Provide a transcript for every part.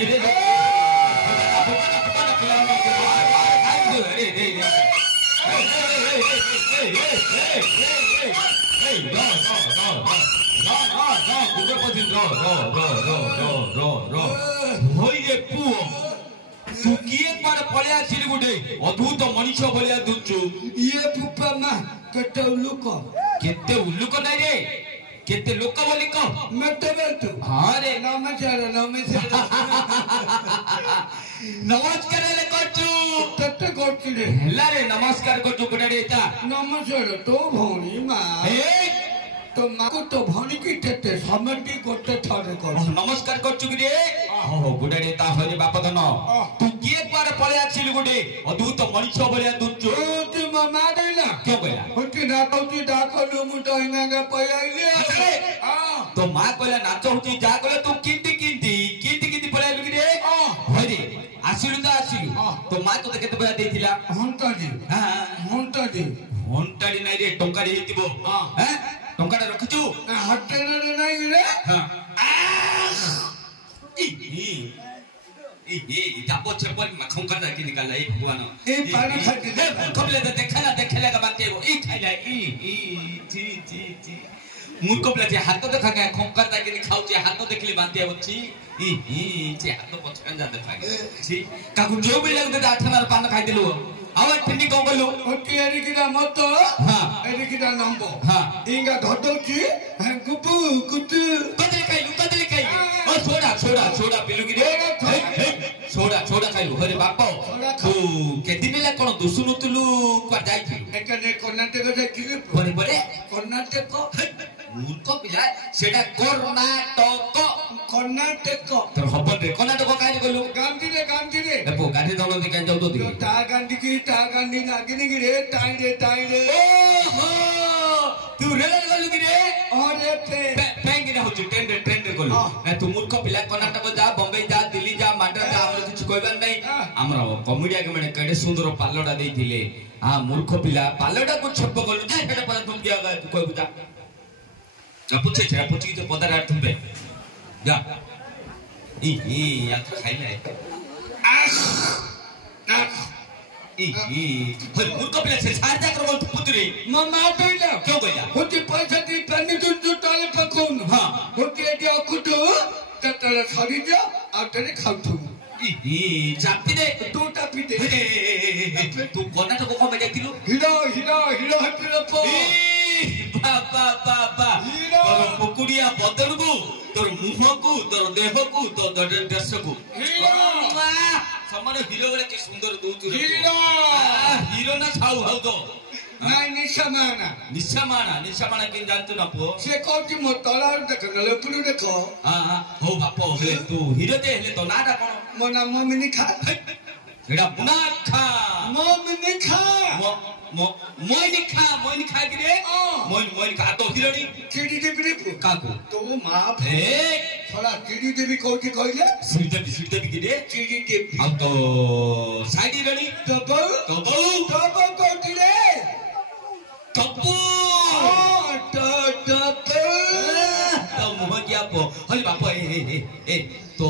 तू किए पर पळया छिल गुडे अद्भुत मनुष्य भलिया दुचु ये पुपा मा केते उल्लुक नाही रे केते लोक बोली को मते बेतु हां रे नमस्कार नमस्कार ले करचु तत्ते करचु रे हला रे नमस्कार करचु गुडे रे ता नमस्कार तो भौणी मा तो माको तो भौणी की तत्ते समटी करते थारे कर नमस्कार करचु रे हो गुडे रे ता होरे बाप धन तू किए पर पळया छिल गुडे अद्भुत मनुष्य भलिया दुचु तू मामा देला क्यों कहला होती नाचौती डाकलु मु तो इनागा पयाइले तो मां कहला नाचौती जा कहला तू किंती पळाइलु रे होरे आसिलु तो मां तो केते पया देथिला हंताडी নাই রে টঙ্কাড়ি হেতিবো হ্যাঁ টঙ্কাটা রখিছু হটেরে নাই রে হ্যাঁ इटा पोछे पर मखों का जाके निकाला ए भगवान ए पानी खाती दे कबले तो देखला का बात है वो ई खाइला ई जी मूर्ख प्ले जे हाथ देखा के खोंकर जाके खाऊ जे हाथ देखली बांते होची ई जे हाथ पोछन जा देखा छी काकू जो भी लगदे आठनार पान खाइ दिलु आवा ठंडी को बोलू ओटी एरी किदा मत हां एरी किदा नंबो हां इंगा धडोची गुपु कुतु कदली खाइ ओ छोड़ा पिलु की रे छोड़ा खाइलु हरे बापा तू केदिन ला कोन दुसुनु तुलु को जाई छी एकने कर्नाटक जाई छी बरे कर्नाटक मूर्ख पिला सेडा कर्नाटक तो हबन रे कर्नाटक काई गलु गांधी रे देखो गांधी दौड़ दे काई जाऊ तो दी ता गांधी नागिनी की रे टाई रे ओहो तू रे गलु की रे अरे पेंगी ना होची ट्रेंड गलु ना तू मूर्ख पिला कर्नाटक जा बॉम्बे जा दिल्ली जा माड्रास जा हमर किछ कहबा नै हमर कॉमेडिया के माने केडे सुंदर पाल्लोडा देथिले हां मूर्ख पिला पाल्लोडा को छप गलु जा सेटा पर तुम किया तू कहबू जा पूछे तो पदार तुम पे जा ई या खाइले हर मूर्ख पिला से सारजा कर बोल पुत्री मम्मा तोइला क्यों कहला होती पैसा दी पेनी जुजु टाले पकोन हां होती एडी अकुटो ततले खरी जा आटरे खाउथु ई चापी दे तू टापी दे तू कर्नाटक को में जातिलु हीरो हटिलो पो बाबा तोर पुकुड़िया बदलबू तोर मुहकू तोर देहकू तोर ड्रेसकू समान हीरो वाला के सुंदर दूत हीरो ना छाऊ हाउ तो নাই निशामाना के जानतो ना पो से कोटी मो तलार देख नले पुरु देखो हां हो बापो हे तू हीरो दे हेले तो नाटा कोन मो नाम ममिनी खा एडा मुनाखा ममिनी खा मोइनी खा कि रे मोइनी खा तो हिरोनी चिड़ी देबी काको तो मां ए थोड़ा चिड़ी देबी कोठी कहले सिरदेबी कि रे चिड़ी देबी अब तो साइडी रणी तबो कोठी रे तबो तो मोह क्या पो हरि बाप ए तो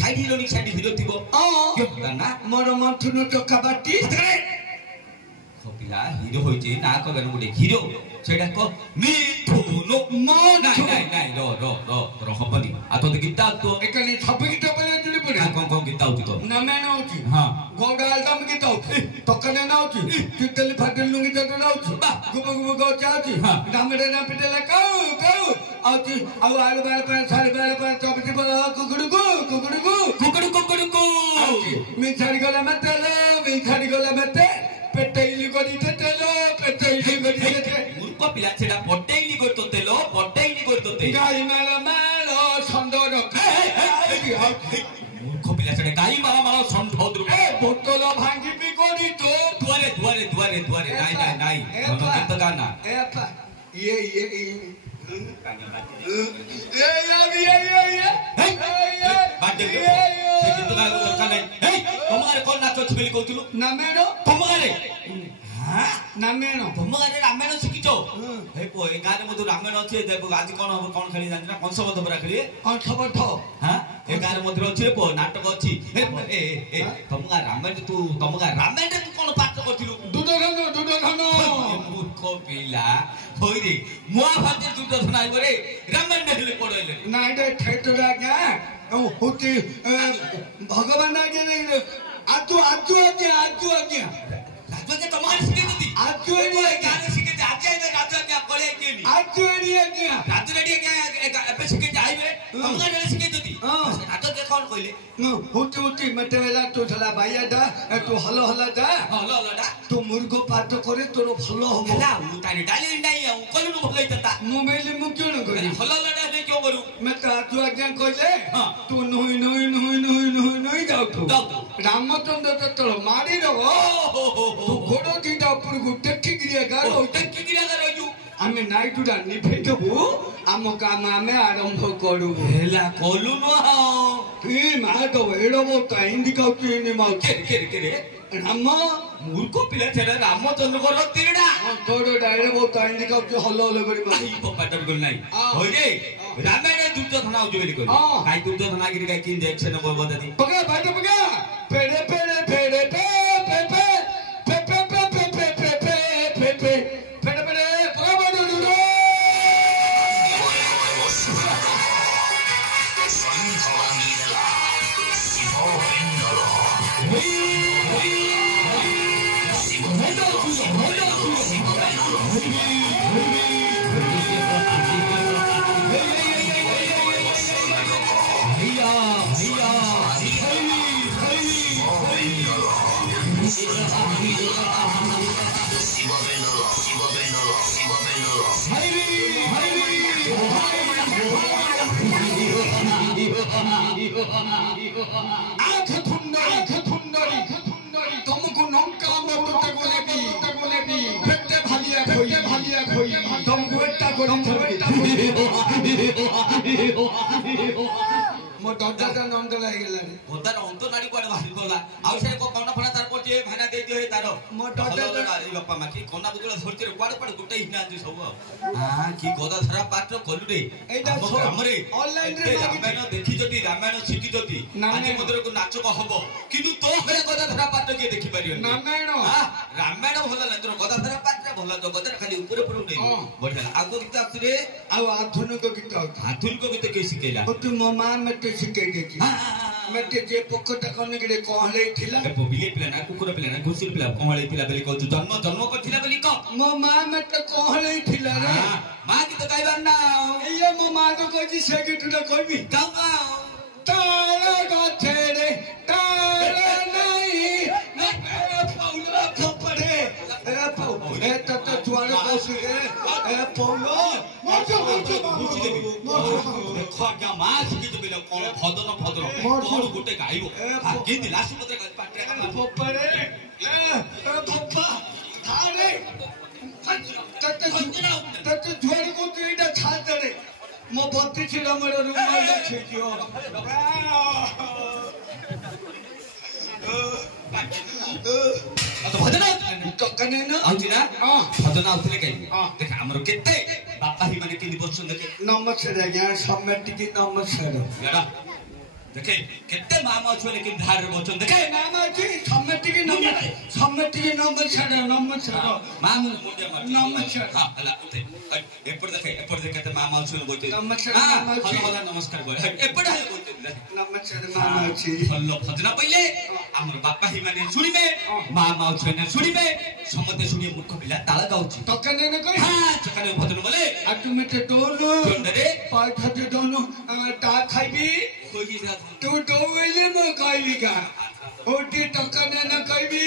साइडी रणी साइडी हिरो थिबो क्यों ना मोर मथुनो तो कबाटी पिला हीरो होइचे ना को गन गुडे हीरो सेडा को मिथुनो नहीं रो हबनी आ तो गीता तो एकनी छपी गीता पले जुली पड़े कौन गीता होती तो ना मैं ना होती हां गोडा अल्बम गीता होती तो कने ना होती तितली फटल लुंगी तो ना होती गुब गो चाची नामरे ना पिटला काऊ आती आउ आलू बाल पर सारी बाल पर चपटी पर कुकुड़ू मी छाड़ी गला मते पेटेइली गडी तेलो मूर्ख पिला सेडा पटेइली करतो तेलो गाई माला संदर मूर्ख पिला सेडा गाई माला संधोद्रु बोतल भांगी भी गडी तो द्वारे नहीं तो गाना ये तुम्हारे कौन नाचो छिली कहतुलु नामेनो तुम्हारे तुम्हारे रामायण शिखिचो हे पो ए गाने मधु रामायण अछि देखो आज कोन खेली जानि ना कंस बध परा खेली कंस बध हां ए गार मध्य अछि रे नाटक अछि ए तमगा रामायण तू कोन पात्र करथिलु दुर्योधन मूर्ख पिला होई रे मुआ फाते दुर्योधन आइ बरे रामायण हेले पढैले ना एटा ठेटर आज्ञा होती भगवान आज्ञा आजू राजवाजे तमगा सिके दती आजू गान सिके आज्ञा राजवाजे पळे केनी आजू राजवाजे क्या एपे सिके जाइबे तमगा ने सिके दती राजवाजे कोन कइले होती मते वेला तो थला भाईया दा तू हलो दा तू मुर्गो पात करे तोर भलो हो हला मु तारी डाली नाही कोन नु भलै तता मोबाइल मु क्यों न करी हलो ने क्यों करू मैं तो आजू आज्ञा कहले तू नई जाऊ तू रामचंद्र तो मारी दबो तू गोड़ दीटा ऊपर को टेकी गिरिया गारो आमे नाइटुडा निभे देबु आम काम आमे आरंभ करू हेला कोलु न ई मा तो एडो बोता हिंदी कहती नि मा के राम मूर्ख पिला छेड़ा रामचंद्र को तीरडा तोड़ डायरे बोता हिंदी कहती हल्लो लगरी ई पपाटर गोल नाही होय रे रामायण दुर्योधन आउ जोली कोइ काय दुर्योधन आगिर काय किन देख से न बदती पगा भाई पगा पेड़े पेड़े पेड़े पे पे पे पे पे पे पे पे पे पे पेड़े पेड़े पगा बड़ो दुदो तुमको नौका मोटे कोने भी फेटे भालिया खोई तुमको एटा मो दड्डा नंद लागेला होता अंत नाडी कोड भारी बोला आउ से को कोन फना तार पटे भाना दे दियो हे तारो मो दड्डा ई गप्पा माकी कोना बुदुला धरते रे कोड गुटे हिना दि सब हां की गोदा धरा पात्र कोलु रे एटा हमरे ऑनलाइन रे रामायण देखि जति रामायण शिखि जति आज मदर को नाचक हबो किनु तो हरे गोदा धरा पात्र के देखि परियो रामायण रामायण भला ना तोर गोदा धरा पात्र भला तो गोदा खाली ऊपर ऊपर नै बढ़िया आगो गीत आछ रे आ आधुनिक गीत के सिकेला ओ तू ममा मते सिके देती मते जे पक्कटा करने के कहले थिला बिले पिला ना कुकुर पिला ना घुसुर पिला कहले थिला बेले को जन्म करथिला बेली को ममा मते कहले थिला रे मां की तो गाइबार ना ये ममा को कहि से गीतटा कहबी गावा तारा गछेरे तारा नहीं ना पौला फपड़े ए पौ ए तत जुआरे बस गे ए पौलो मजो बुझी देबी खगा मास की तो बेले कोन फदन कोन गुटे गाइबो के दिलासु पत्र पाट्रे का फपड़े ए फप्पा थारे तत जुआरे को केटा छात रे म बत्ती छिरा मेरो रुममा राखियो तो भजन तो कने न आउची ना भजन आउतले कहि देख हमरो केते बापा ही माने किनि बसन देखे नमस्कार आज्ञा सम्मेटी की नमस्कार यारा देखे केते मामा छ लेकिन धार बचन देखे मामा जी सम्मेटी की नमस्कार मामु मुंडे मार नमस्कार हां हला उठे एपर देखे त मामा छ बोते नमस्कार हला नमस्कार गरे एपर हला बोते नमस्कार मामा जी हल्लो भजना पहिले हमर बापा ही माने सुनिबे मामा छ ने सुनिबे समते सुनिए मूर्ख पिला ताला गाउची तो कने न कहि हां चकने भजन बोले आटु मेटे टोलो रे पाय खाते दोनो ता खाइबी कोही जा तू डोइले म खाइबी का ओटी तो कने न कहिबी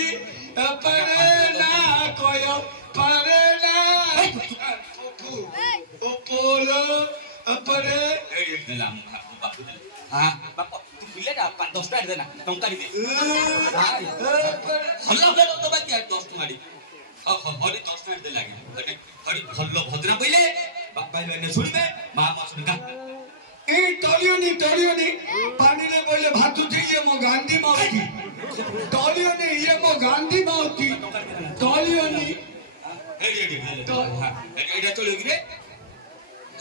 परे ना कोयो परे ना ओ पोलो परे ए दिलाम बापू हां बापू तू बिले दा 10 टा देना टंका दे हल्ला बेलो तो बाकी 10 टंका दी हरि 10 टा दे लागे हरि हल्लो भजना पहिले बापा ने सुनिबे मामा सुनगा ए टलियोनी पानी ले बोले भातु थी ये मो गांधी माउती टलियोनी ये मो गांधी माउती टलियोनी तो एडा चलो गिरे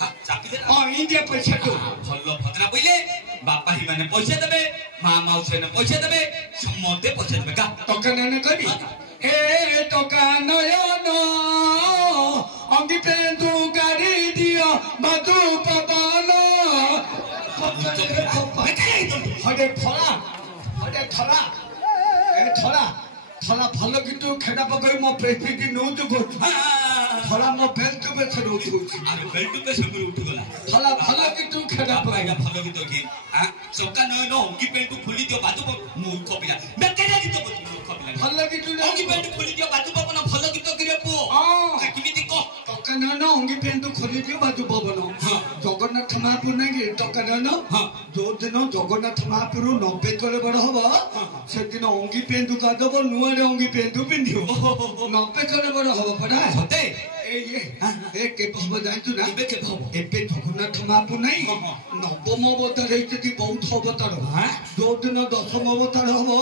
हां चापी दे इंडिया पैसा तो हल्लो भजना पहिले बापा ही माने पैसे देबे मां माउसी ने पैसे देबे समते पैसे देबे गा टका ने कभी ए टका नयन अंगी पेंदु गाड़ी दियो मधु पवन हटे थला ए थला भल किंतु खेड़ा पकई मो प्रेसिडी नो तो गो थला मो बेल्ट पे से उठ अरे बेल्ट पे से उठ गला थला भल किंतु खेड़ा पकई भल किंतु की हां सबका नो अंगी पेंट खुली दियो बाजू मूर्ख पिला मैं केना की तो मूर्ख पिला भल किंतु अंगी पेंट खुली दियो बाजू पवन भल किंतु करे पो किमिति को टका न अंगी पेंट खुली दियो बाजू पवन जगन्नाथ महापुर नहीं कि टका न जो दिन जगन्नाथ महापुर 90 करे बड़ हबो से दिन अंगी पेंट का दबो नुआ अंगी पेंट पिंदियो 90 करे बड़ हबो पड़ा सते ए के भव जाइतु ना एबे जगन्नाथ महापुर नहीं नवम अवतार हेति बहुत अवतार जो दिन दशम अवतार हबो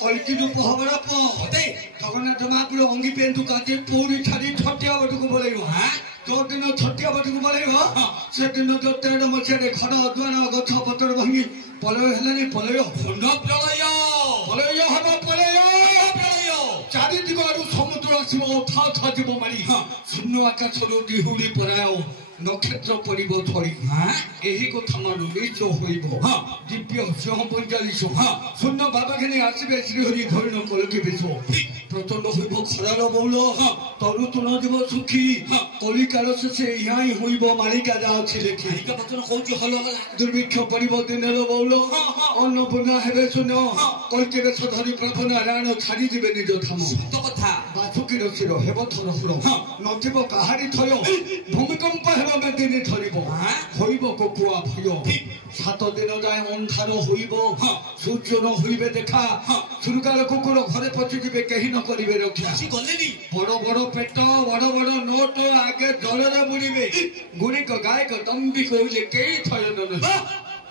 कलकी रूप हबरा प सते जगन्नाथ महापुर अंगी पेंट काजे पूरी छाड़ी छटिया बटको बोलैबो जो दिन छटिया बटको बोलैबो से दिन जो 13 मछरे खड़ अद्वान गछ पतर भांगी पलय हेलानी पलय खंड प्रलय हबो पलय चारि दिगरु समुद्र आसिबो था जीव मारी शून्य आकाशरु दिहुरी परायो नक्षत्र पड़ब थरी यही कथा मानु नीच होइब दिव्य सिंह 45 शून्य बाबा खेने आसबे श्रीहरि धरण कलकी बेश प्रचंड होइब खरार बौल तरु तुण जीव सुखी कलिकाल शेषे यहाँ होइब मालिका जा अछि लेखि बचन कहूची हल दुर्भिक्ष पड़ब दिनेर बौल अन्नपूर्णा हेबे शून्य कलकी बेश धरी प्रभु नारायण छाड़ी दिबे निज धाम सत कथा बासुकी रसिर हेब थर हुर नथिब काहारी थय भूमिकंप दिन धरब हईब ककुआ भय 7 दिन जाए अंधार हईब सूर्य न हईबे देखा सुरगार कुकुर घरे पचिबे कहीं न करिबे रक्षा बड़ बड़ पेट बड़ बड़ नोट आगे जलरे बुड़ीबे गुणिक गायक दम्बी कहले कई थयन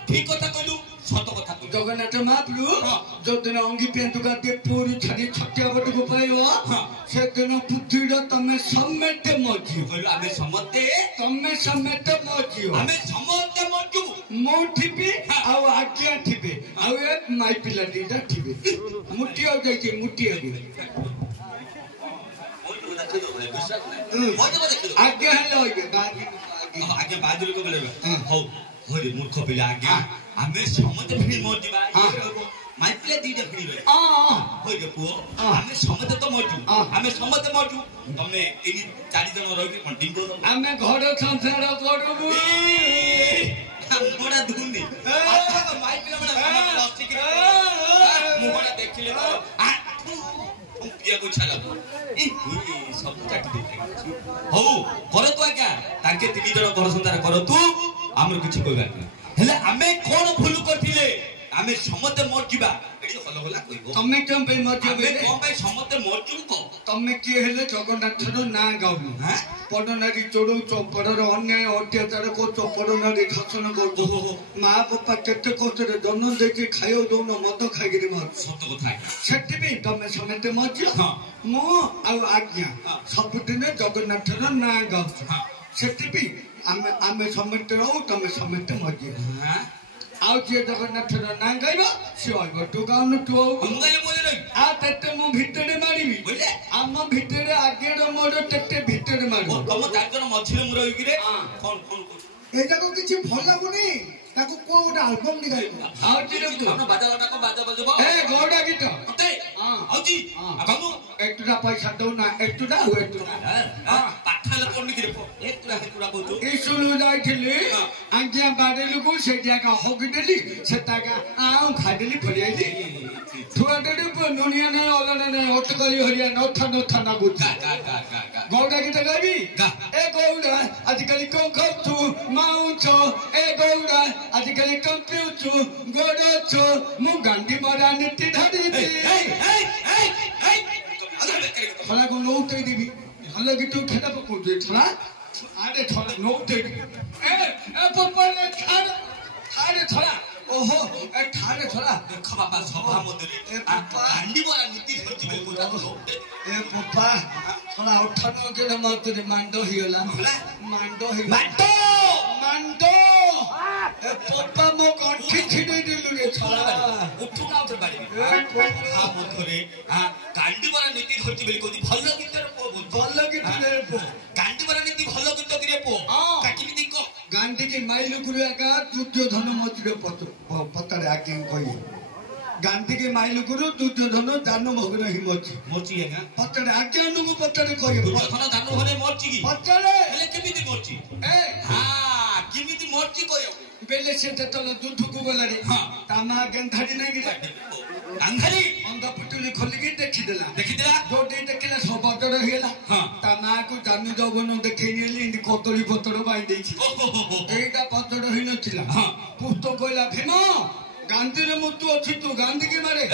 ठीक कथा कहलु सत कथा जगन्नाथ महाप्रभु जो दिन अंगी पेंटु गाते पूरी छाड़ी छटिया बटको पाइबो से दिन पृथ्वी तमे समेते मजियो कहलु आमे समते तमे समेते मजियो आमे समते मजु मो ठिबे आ आज्ञा ठिबे आ एक माई पिला दीदा ठिबे मुटियो जाई मुटियो आज्ञा हेलो आज्ञा बाजुल को बोले हो होरे मूर्ख पिला आज्ञा आमे समते भिड़ी मोर दिबा माई पिला दीदा भिड़ी रे होरे पुओ आमे समते तो मरजु आमे समते मरजु तमे एनी 4 जन रहि के कंटिन्यू करो आमे घर संसार करबु मोड़ा धुनी माई पिला बड़ा प्लास्टिक रे मोड़ा देखिले तो पिया को छाला ई सब काटी दे हो कर तो आज्ञा ताके 3 जन घर संसार कर तू हमर किछ कहबा हेले आमे कोन भूल करथिले आमे समते मर जिबा एडी हल हला कइबो तमे केम पे मर जिबे कोन भाई समते मर जु को तमे के हेले जगन्नाथर ना गाउनु पडनारी चोडौ चोपडर अन्याय अत्याचार को चोपडनारी शासन करदो मां बापा केते कोतरे जन्म देके खायो दोन मद खाइगिरि मर सत कथा सेति भी तमे समते मर जु मो आ आज्ञा सब दिन जगन्नाथर ना गाउ सेति भी आमे समते रहू तमे समते मर जु आउ जे जगन्नाथ ना गाइबो से आइबो तो गाउन तो अंगाले बोले रे आ तते मु भितरे मारिबी बोले आम भितरे आगे रो मोर तते भितरे मारबो तम ताकर मछले मुर होई रे फोन ए जाको किछि भल लागुनी ताको को गोटा एल्बम निगाइबो आउ जे हम बाजा को बाजा बजबो ए गौडा गीत ओते आउजी बाबू एकटुडा पैसा दो ना एकटुडा हो एकटुडा पाठाले कोन निगिरे एकटुडा एकटुडा कहू ए सुनु जाइथिले आज्ञा बाडेलु को से जाका होगी देली सेताका आउ खादेली फरियाइली थोड़ा देडी को दुनिया ने ओलने ने अटकली हरिया नथा नथा ना बुझा गौडा गीत गाबी ए गौडा आजकल कोन खतु माउचो ए गौडा आजकल कंप्यूटर गोडो छो मु गांधी मारा नीति धरी दे थला को नोट देबी हल्ला गीत खेदा पको जे थला आडे थला नोट दे ए पप्पा खाड़े थला ओहो ए खाड़े थला देख बाबा सभा मदरे गांधी मारा नीति धरी दे गोटा तो ए पप्पा थला उठनो के मदरे मांडो हिला मांडो मांडो ए पप्पा मो कंठी छिडे दिलु रे छला उठू ना उठे बाड़ी आ मधुरे आ कांडी बरा नीति धरती बेली कोदी भलो गीतर पो भलो की तुले पो कांडी बरा नीति भलो गीत करे पो काकी भी देखो गांधी की माइलु गुरु आका दुर्योधन मोचरे पतरे आके कोई गांधी के माइलु गुरु दुर्योधन दानु भगन हिमोची मोची है ना पतरे आके अनुगु पतरे कोई दुर्योधन दानु भगन मोची की पतरे हेले केमिति मोची ए हां केमिति मोची कोयो बेले से तल दुधु को गलारी हां तामा गंधाड़ी नहीं गिरे गंधाड़ी अंग पुटुली खोली के देखि देला जोटे देखिला सब बदर हेला हां तामा को दानु जौवन देखै नेली इंदी कोतली पतर बाई देछि एटा पतर हिन थिला हां पुष्ट कोइला भीम गांधी रे मुतु अछि तू गांधी के मारे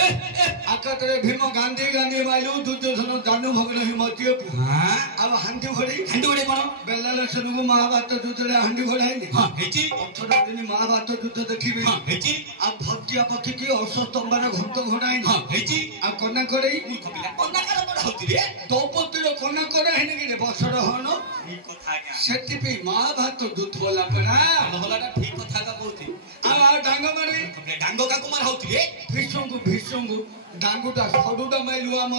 आकातरे भीम गांधी गांधी माइलु दुर्योधन दानु भगन हिमतिए हां अब हांडी भड़ी कोन बेलाल सनुगु महाभारत युद्धरे हांडी भड़ाइनी हां हेची 18 दिन महाभारत युद्ध देखिबे हां हेची आ भद्यापति की अश्वस्तंभर घंट घोड़ाइनी हां हेची आ कन्या करई मूर्ख पिला कन्या कर बड़ होती रे द्रौपदी रो कन्या करे हेने गिरे बसर हन ठीक कथा का सेति पे महाभारत युद्ध होला परा हलाटा ठीक कथा का कहती आ डांग मारे डांगो का कुमार होती रे भीष्मंगु डांगुटा सडुटा माइलु आम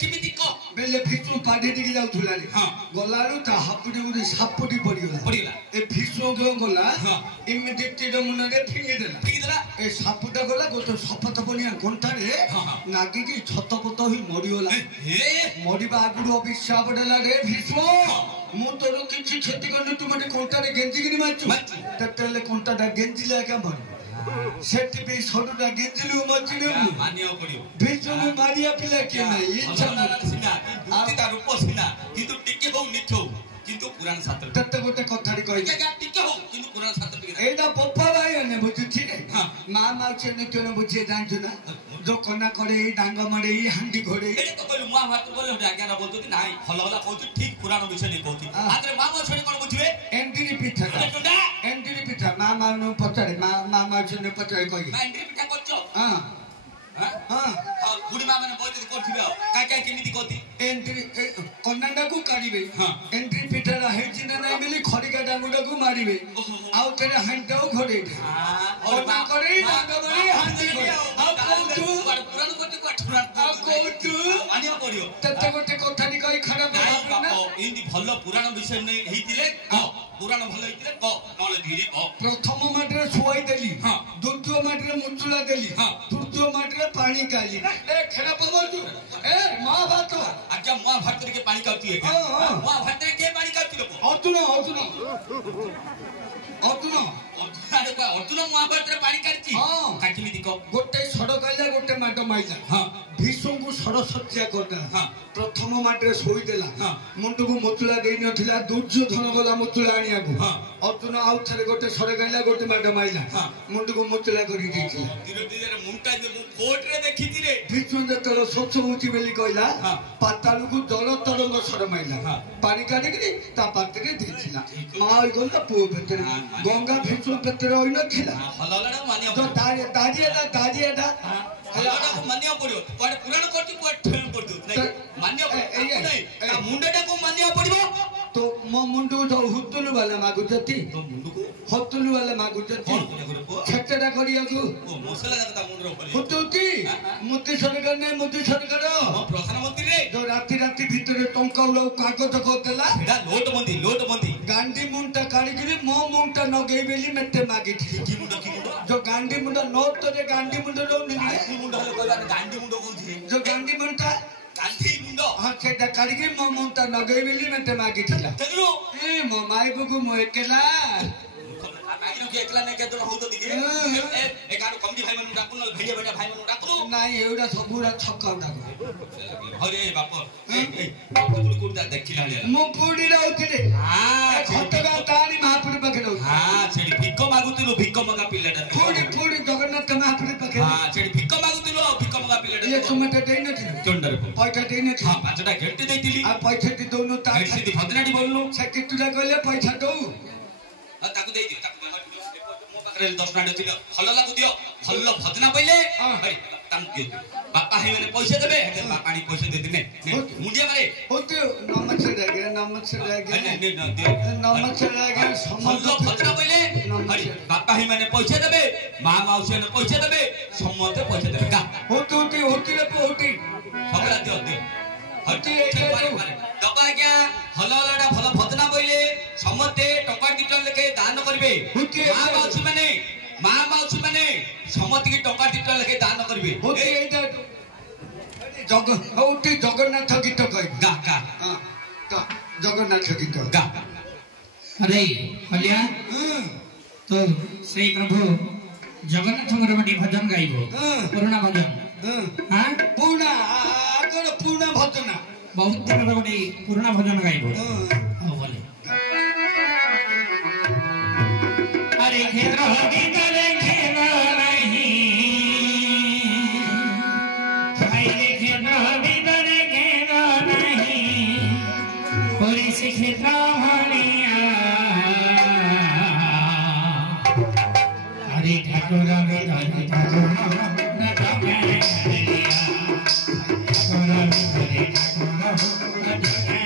केमिति को बेले भीष्म पाडी दिके जाउथुला रे हां गलारु ता हापुडी उडी सापुडी पडिगला ए भीष्म गला इमिडिएटली द मुनरे फिंगी देला ए सापुटा गला गोटे सपत बनिया घंटा रे नागी की छतपत ही मरिगला ए मरिबा आगुडु अभिशाप देला रे भीष्म मु तोर किछि क्षति करनी तू मते कोंटा रे गेंजी गिनी माचु ततेले कोंटा दा गेंजी लाका भर सेति पे सडुटा गेंजिलु मचिलु मानियो पडियो भीष्म मारिया पिला के नै इच्छा सिना बुद्धि ता रूप सिना किंतु टिके हो निठो किंतु पुराण शास्त्र तत्ते गोटे कथारी कहि टिके हो किंतु पुराण शास्त्र टिके एटा पप्पा भाई ने बुझु ठीक है मां माउचे ने केन बुझे जानछु ना जो कना करे डांग मारे हांडी घोड़े एटा तो कहलु मां भात बोले आज्ञा न बोलतो नाही हल हला कहू ठीक पुराण विषय नै कहू आदरे मां माउचे कोन बुझिबे एंट्री पिठा एंट्री पिठा मां मानु पचारे मां माउचे ने पचारे कहि एंट्री पिठा करछो हां हां बुढ़ी मां माने बोलते करथिबे का केमिति कहती एंट्री कन्नाडा को काढिबे एंट्री पिठा रहे जिना नै मिली खरिका डांगुडा को मारिबे आउ तेरे हांडाओ घोड़े और ना करे डांग मारी हांडी आ कोतु पुराण कोटे कोठरा आ कोतु आनिया पड़ियो तत्ते गोटे कथारी कहि खराब ना इंदी भलो पुराण विषय नै हेतिले पुराण भलो हेतिले क नले धीरे क प्रथम माटरे सुवाई देली द्वितीय माटरे मुचुला देली तृतीय माटरे पानी काली ए खेला पवजु ए महाभारत आज्ञा महाभारत के पानी काती है महाभारत के पानी काती लो अर्जुन महाभारत रे पानी काटी काटिमी दिको गोटे सड़ काइला गोटे माट माइला भीष्म को सरस्वत्या करदा प्रथम माटरे सोई देला मुंडू को मुचुला देई नथिला दुर्योधन गला मुचुला आनिया को अर्जुन आउ थरे गोटे सड़ काइला गोटे माट माइला मुंडू को मुचुला करी देथिला धीरे धीरे मुंटा जो कोर्ट रे देखिति रे भीष्म जतलो स्वच्छ मुची बेली कहला पाताल को जल तरंग सड़ माइला पानी काटी के ता पात्रे देथिला माई गला पो भीतर गंगा भीष्म भीतर होई नथिला हललडा मानिया तो दादियाटा हललडा को मानिया पड़ियो कोड पुराण कोटी कोड ठेल पड़ दो नहीं मानिया नहीं मुंडटा को मानिया पड़िबो तो मो मुंडू तो हुतुलु वाला मागुचती तो मुंडू को हतुलु वाला मागुचती छटटा करिया को ओ मसला जाता मुंडरो पड़ी हुतुती मोदी सरकार ने मोदी सरकार प्रधानमंत्री रे जो राती भीतर टंका उला कागज को देला एडा लोट मंदी गांधी मुंडा काढिकरी मो मुंडा नगई बेली मते मागी थी की मुंडा जो गांधी मुंडा नोट तो जे गांधी मुंडा रो निकले मुंडा कहला गांधी मुंडा कहू जो गांधी मुंडा गांधी मुंडा हां सेटा काढिकरी मो मुंडा नगई बेली मते मागी थिला तेरो ए मो माई बुगु मो एकेला आइलो के एकला ने के तो हो तो दिखे ए गानो कमडी भाई मन डाकुन भैया बेटा भाई मन डाकुन नाही एवढा सबुरा छक्का डाको अरे बाप ए कुल कुल देखिला ले मो पुडी राउथिले हां छटगा तारी महापुर पकड़ो हां छेडी भिक्को मागुतिलो भिक्को मगा पिल्लाटा पुडी जगन्नाथ महापुर पकड़ो हां छेडी भिक्को मागुतिलो भिक्को मगा पिल्लाटा ये सुमते देई नथिलो चंडर को पैसा देई नथिलो हां पांचटा घंटे देइतिली आ पैसा दी दोनो ता सीधी भदनाडी बोललो सेति तुला कहले पैसा दो ताकू देई दियो ताकू मो पाखरे 10 नाडे थिलो हल्ला लागु दियो हल्ला भजना पहिले तांके बापा ही मैंने पैसे देबे बापा नी पैसे दे देने मुंडिया मारे होते नमक से रह गया नमक से रह गया हल्लो फतरा बोले अरे बापा ही मैंने पैसे देबे मां माउसी ने पैसे देबे समते पैसे देबे का होती रे होती सबला दियो दे हटी दबा क्या हल्ला हल्लाडा भल फतना बोले समते टका दिटन लेके दान करबे मां माउसी माने समति की टका दिटन लेके दान करबे होती एटा होती जगन्नाथ गीत कहि गा गा जगन्नाथ गीत गा अरे हलिया तो से प्रभु जगन्नाथ गोटे भजन गाइबो पुराना भजन हां पूर्ण भजन बहुत दिन गोटे पुराना भजन गाइबो हां बोले अरे खेत्र गीतले खेल नहीं खाइले खेत्र गीतले खेल नहीं कोरी से खेत्र भनिया अरे ठाकुर गीतले ठाकुर न तमे लिया ठाकुर गीतले ठाकुर न तमे